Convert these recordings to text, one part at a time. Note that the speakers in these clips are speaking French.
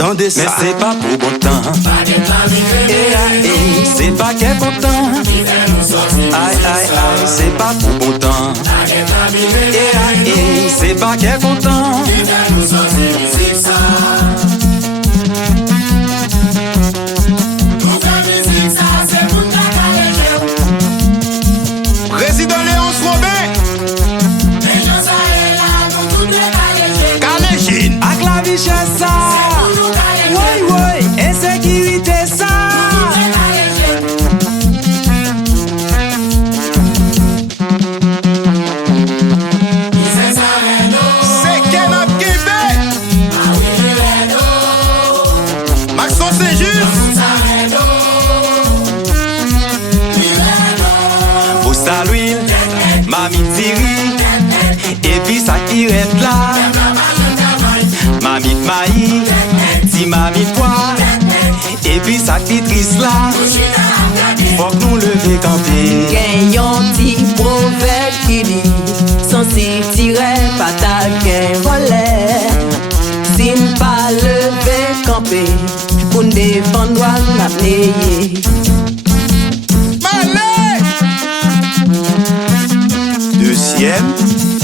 Tendez ça. Mais c'est pas pour bon temps. C'est pas qu'est content. Aïe, aïe, aïe, c'est pas pour bon temps. C'est pas qu'est content. Président Léonce Robin. Calégine. Avec la richesse ça. Oui, oui, insécurité ça. C'est Kenap Kébé. Maxon Saint-Just. Boussa l'huile, Mami Thierry. Et puis ça qui reste là. Mami maïs, ti mami poire. Et puis ça qui triste là. Faut que nous lever camper. Gagnons ti proverbe qui dit sans si tirer patate qu'un volet. Si pas lever camper pour nous défendre droit n'a payé. Deuxième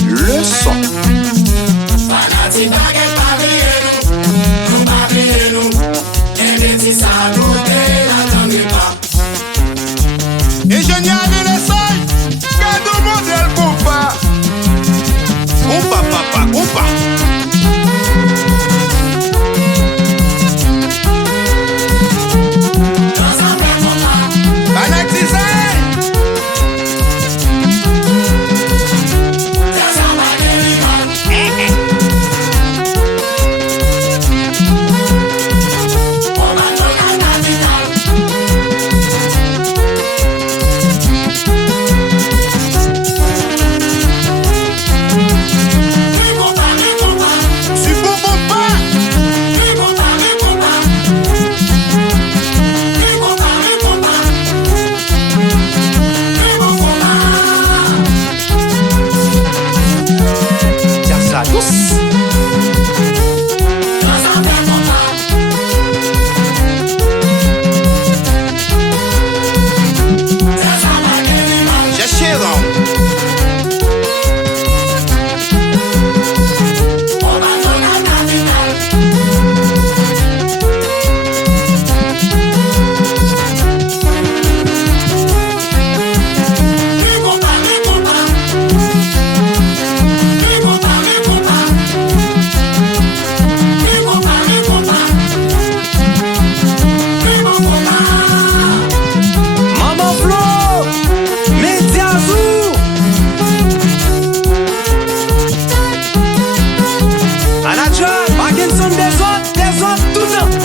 leçon. Ingénieur de l'essai, cadeau modèle compa. Compa, papa, compa. Banak design. Parkinson des autres, tout ça.